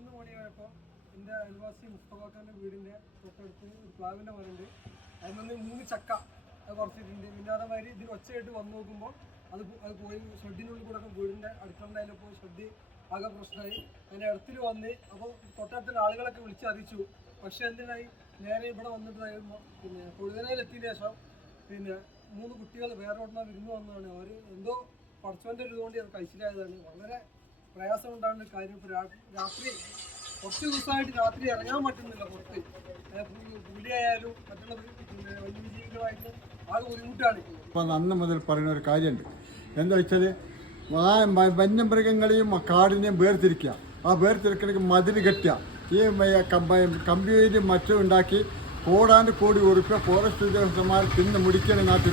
പതിനൊന്ന് മണിയായപ്പോൾ എന്റെ അയൽവാസി മുസ്തഫാക്കാന്റെ വീടിന്റെ തൊട്ടടുത്ത് ഒരു പ്ലാവിന്റെ മരമുണ്ട് അതിൽ നിന്ന് മൂന്ന് ചക്ക അത് കുറച്ചിട്ടുണ്ട് പിന്നെ അതേമാതിരി ഇതിൽ ഒച്ചയായിട്ട് വന്നു നോക്കുമ്പോൾ അത് അത് പോയി ഷെഡിനുള്ളിൽ കൂടെ ഒക്കെ വീടിന്റെ അതിൽ പോയി ഷെഡ് ആകെ പ്രശ്നമായി. അതിന്റെ അടുത്തിൽ വന്ന് അപ്പോൾ തൊട്ടടുത്തുള്ള ആളുകളൊക്കെ വിളിച്ച് അറിയിച്ചു. പക്ഷേ എന്തിനായി? നേരെ ഇവിടെ വന്നിട്ട് പിന്നെ കൊഴുകനയിലെത്തിയതിന് ശേഷം പിന്നെ മൂന്ന് കുട്ടികൾ വേറെ ഉടനെ വിരുന്ന് വന്നതാണ്. അവർ എന്തോ പഠിച്ചവന്റെ ഒരു ഇതുകൊണ്ട് കഴിച്ചിലായതാണ്. വളരെ പ്രയാസം ഉണ്ടാകുന്ന കാര്യം രാത്രി കുറച്ച് ദിവസമായിട്ട് രാത്രി ഇറങ്ങാൻ പറ്റുന്നില്ല പുറത്ത്. പുള്ളിയായാലും മറ്റുള്ള വന്യജീവികളുമായിട്ട് ആകെ ബുദ്ധിമുട്ടാണ്. ഇപ്പോൾ അന്ന് മുതൽ പറയുന്ന ഒരു കാര്യമുണ്ട്. എന്താ വെച്ചാൽ വന്യമൃഗങ്ങളെയും കാടിനെയും വേർതിരിക്കുക. ആ വേർതിരിക്കണമെങ്കിൽ മതിൽ കെട്ടുക. ഈ മ- കമ്പ- കമ്പിയും മറ്റും ഉണ്ടാക്കി കോടാണ്ട് കോടി ഉറപ്പ് ഫോറസ്റ്റ് ഉദ്യോഗസ്ഥന്മാർ തിന്ന് മുടിക്കുകയാണ് നാട്ടിൽ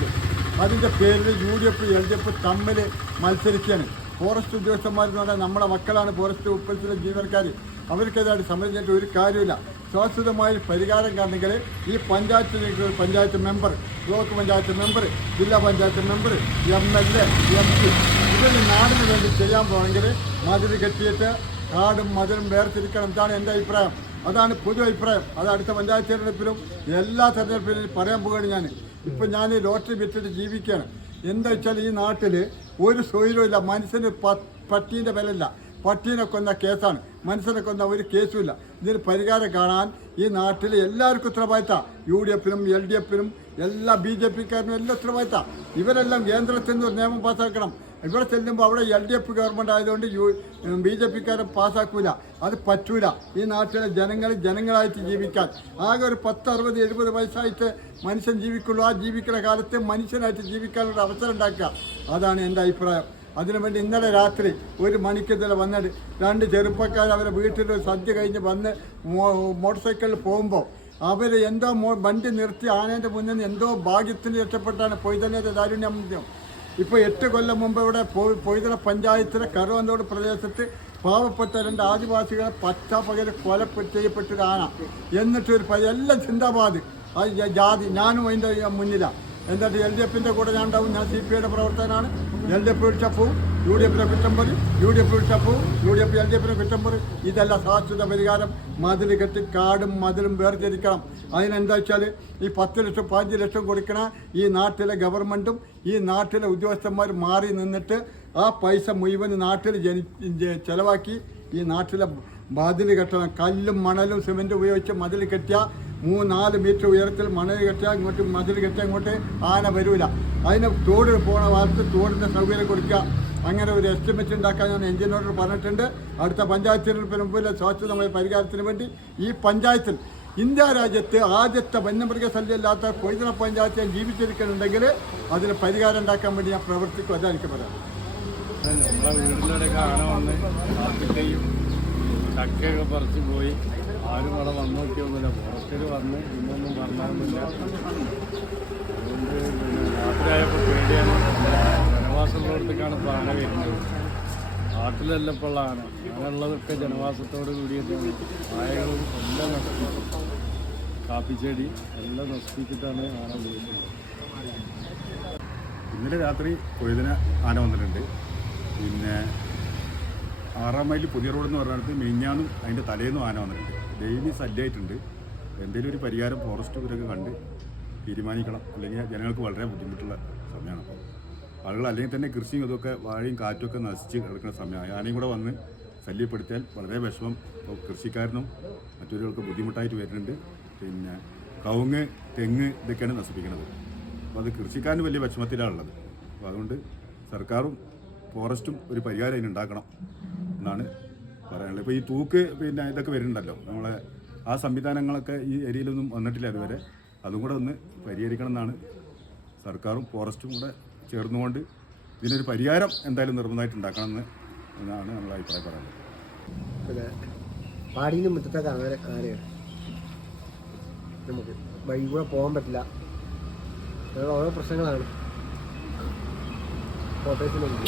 അതിന്റെ പേരിൽ U D F L D F തമ്മിൽ മത്സരിക്കുകയാണ്. ഫോറസ്റ്റ് ഉദ്യോഗസ്ഥന്മാർ എന്ന് പറഞ്ഞാൽ നമ്മുടെ മക്കളാണ് ഫോറസ്റ്റ് ഉപ്പത്തിലെ ജീവനക്കാർ അവർക്കെതിരായിട്ട് സമരം ഒരു കാര്യമില്ല ശാശ്വതമായ പരിഹാരം കാണണമെങ്കിൽ ഈ panchayat panchayat member block panchayat member ജില്ലാ panchayat member M L A M P ഇതിന് നാടിന് വേണ്ടി ചെയ്യാൻ പോകണമെങ്കിൽ മതിൽ കെട്ടിയിട്ട് കാടും മതിലും വേർതിരിക്കണം. ഇതാണ് എന്റെ അഭിപ്രായം. അതാണ് പൊതു അഭിപ്രായം. അത് അടുത്ത പഞ്ചായത്ത് തിരഞ്ഞെടുപ്പിലും എല്ലാ തെരഞ്ഞെടുപ്പിലും പറയാൻ പോവുകയാണ് ഞാൻ ഇപ്പം ഞാൻ ലോട്ടറി വിറ്റിട്ട് ജീവിക്കുകയാണ്. എന്താ വെച്ചാൽ ഈ നാട്ടിൽ ഒരു സ്വൈരവും ഇല്ല മനുഷ്യന് പട്ടീന്റെ വിലയില്ല. പട്ടീനെ കൊന്ന കേസാണ്. മനുഷ്യനെ കൊന്ന ഒരു ഇല്ല ഇതിന് പരിഹാരം കാണാൻ ഈ നാട്ടിൽ എല്ലാവർക്കും ഉത്തരവാദിത്ത. യു ഡി എഫിനും എൽ ഡി എഫിനും എല്ലാ ബി ജെ പിക്കാരനും എല്ലാം ഉത്തരവാദിത്ത. ഇവരെല്ലാം കേന്ദ്രത്തിൽ നിന്ന് ഒരു നിയമം പാസ്സാക്കണം ഇവിടെ ചെല്ലുമ്പോൾ അവിടെ എൽ ഡി എഫ് ഗവൺമെന്റ് ആയതുകൊണ്ട് യു ബി ജെ പിക്കാരെ പാസ്സാക്കൂല അത് പറ്റൂല. ഈ നാട്ടിലെ ജനങ്ങൾ ജനങ്ങളായിട്ട് ജീവിക്കാൻ. ആകെ ഒരു പത്ത് അറുപത് എഴുപത് വയസ്സായിട്ട് മനുഷ്യൻ ജീവിക്കുള്ളൂ. ആ ജീവിക്കുന്ന കാലത്ത് മനുഷ്യനായിട്ട് ജീവിക്കാനുള്ള അവസരം ഉണ്ടാക്കുക. അതാണ് എന്റെ അഭിപ്രായം. അതിനുവേണ്ടി ഇന്നലെ രാത്രി ഒരു മണിക്ക് ഇന്നലെ വന്നിട്ട് രണ്ട് ചെറുപ്പക്കാർ അവരെ വീട്ടിൽ സദ്യ കഴിഞ്ഞ് വന്ന് മോട്ടോർ സൈക്കിളിൽ പോകുമ്പോൾ അവർ എന്തോ വണ്ടി നിർത്തി ആനേന്റെ മുന്നിൽ നിന്ന് എന്തോ ഭാഗ്യത്തിന് രക്ഷപ്പെട്ടാണ് പൊയ്തലിന്റെ ദാരുണ്യം ഇപ്പോൾ എട്ട് കൊല്ലം മുമ്പ് ഇവിടെ പൊയ്തല പഞ്ചായത്തിലെ കറുവന്തോട് പ്രദേശത്ത് പാവപ്പെട്ട രണ്ട് ആദിവാസികളെ പച്ച കൊല ചെയ്യപ്പെട്ടൊരു ആന. എന്നിട്ട് ഒരു എല്ലാം അത് ജാതി. ഞാനും അതിന്റെ മുന്നിലാണ് എന്നിട്ട് എൽ ഡി എഫിന്റെ കൂടെ ഞാൻ ഉണ്ടാവും. ഞാൻ സി പി ഐയുടെ പ്രവർത്തകനാണ്. എൽ ഡി എഫ് വിളിച്ചാൽ പോവും യു ഡി എഫിനെ കുറ്റം പറയും യു ഡി എഫ് വിളിച്ചാൽ പോവും U D F L D എഫിനെ കുറ്റം പറയും. ഇതല്ല ശാശ്വത പരിഹാരം മതിൽ കെട്ടി കാടും മതിലും വേർതിരിക്കണം. അതിനെന്താ വെച്ചാൽ ഈ പത്ത് ലക്ഷം പതിനഞ്ച് ലക്ഷം കൊടുക്കണ ഈ നാട്ടിലെ ഗവൺമെന്റും ഈ നാട്ടിലെ ഉദ്യോഗസ്ഥന്മാർ മാറി നിന്നിട്ട് ആ പൈസ മുഴുവൻ നാട്ടിൽ ജനി ചിലവാക്കി ഈ നാട്ടിലെ മതിൽ കെട്ടണം. കല്ലും മണലും സിമെന്റ് ഉപയോഗിച്ച് മതിൽ കെട്ടിയ മൂന്നാൽ മീറ്റർ ഉയരത്തിൽ മണൽ കെട്ടിയാൽ ഇങ്ങോട്ട് മതിൽ കെട്ടിയാൽ ഇങ്ങോട്ട് ആന വരൂല. അതിന് തോടിന് പോണ ഭാഗത്ത് തോടിന്റെ സൗകര്യം കൊടുക്കുക. അങ്ങനെ ഒരു എസ്റ്റിമേറ്റ് ഉണ്ടാക്കാൻ ഞാൻ എഞ്ചിനീയറോട് പറഞ്ഞിട്ടുണ്ട്. അടുത്ത പഞ്ചായത്ത് തിരഞ്ഞെടുപ്പിന് മുമ്പിലെ ശാശ്വതമായ പരിഹാരത്തിന് വേണ്ടി ഈ പഞ്ചായത്തിൽ ഇന്ത്യ രാജ്യത്ത് ആദ്യത്തെ വന്യമൃഗ ശല്യമില്ലാത്ത കൊയ്തന പഞ്ചായത്ത് ഞാൻ ജീവിച്ചിരിക്കുന്നുണ്ടെങ്കിൽ അതിന് പരിഹാരം ഉണ്ടാക്കാൻ വേണ്ടി ഞാൻ പ്രവർത്തിക്കും. അതാണ് എനിക്ക് പറയാം ചക്കയൊക്കെ പറിച്ചു പോയി. ആരും അവിടെ വന്നു നോക്കിയൊന്നുമില്ല. പുറത്തിൽ വന്ന് ഇന്നൊന്നും അതുകൊണ്ട് ജനവാസമുള്ളിടത്തേക്കാണ് ഇപ്പോൾ ആന വരുന്നത്. നാട്ടിലല്ല ഇപ്പോൾ ആന ആനുള്ളതൊക്കെ ജനവാസത്തോട് കൂടിയിട്ടാണ് ആയകളും എല്ലാം നശിപ്പിച്ചു കാപ്പിച്ചെടി എല്ലാം നശിപ്പിച്ചിട്ടാണ് ആന ഉപയോഗിക്കുന്നത് ഇന്നലെ രാത്രി കൊയ്തിന് ആന വന്നിട്ടുണ്ട്. പിന്നെ ആറാം മൈൽ പുതിയ റോഡ് എന്ന് പറഞ്ഞിടത്ത് മിനിഞ്ഞാന്നും അതിന്റെ തലേന്നും ആന വന്നിട്ടുണ്ട്. ഡെയിലി ശല്യമായിട്ടുണ്ട് എന്തെങ്കിലും ഒരു പരിഹാരം ഫോറസ്റ്റ് ഇവരൊക്കെ കണ്ട് തീരുമാനിക്കണം. അല്ലെങ്കിൽ ജനങ്ങൾക്ക് വളരെ ബുദ്ധിമുട്ടുള്ള സമയമാണ് അപ്പോൾ ആളുകൾ അല്ലെങ്കിൽ തന്നെ കൃഷിയും അതൊക്കെ വാഴയും കാറ്റുമൊക്കെ നശിച്ച് കിടക്കുന്ന സമയമാണ് ആനയും കൂടെ വന്ന് ശല്യപ്പെടുത്തിയാൽ വളരെ വിഷമം. കൃഷിക്കാരനും മറ്റൊരാൾക്ക് ബുദ്ധിമുട്ടായിട്ട് വരുന്നുണ്ട്. പിന്നെ കവുങ്ങ് തെങ്ങ് ഇതൊക്കെയാണ് നശിപ്പിക്കുന്നത്. അപ്പോൾ അത് കൃഷിക്കാരന് വലിയ വിഷമത്തിലാണുള്ളത് അപ്പോൾ അതുകൊണ്ട് സർക്കാരും ഫോറസ്റ്റും ഒരു പരിഹാരം അതിന് ഉണ്ടാക്കണം എന്നാണ് പറയാനുള്ളത്. ഇപ്പോൾ ഈ തൂക്ക് പിന്നെ ഇതൊക്കെ വരുന്നുണ്ടല്ലോ. നമ്മളെ ആ സംവിധാനങ്ങളൊക്കെ ഈ ഏരിയയിലൊന്നും വന്നിട്ടില്ല അതുവരെ അതും കൂടെ ഒന്ന് പരിഹരിക്കണം എന്നാണ് സർക്കാരും ഫോറസ്റ്റും കൂടെ ചേർന്നുകൊണ്ട് ഇതിനൊരു പരിഹാരം എന്തായാലും നിർബന്ധമായിട്ട് ഉണ്ടാക്കണം എന്ന് എന്നാണ് നമ്മൾ അഭിപ്രായം പറയുന്നത്. പിന്നെ പാടിയിലും മുറ്റത്തൊക്കെ ആന ആനയാണ് നമുക്ക് വഴി കൂടെ പോകാൻ പറ്റില്ല. അങ്ങനെ ഓരോ പ്രശ്നങ്ങളാണ്. കോട്ടയത്തിലുണ്ട്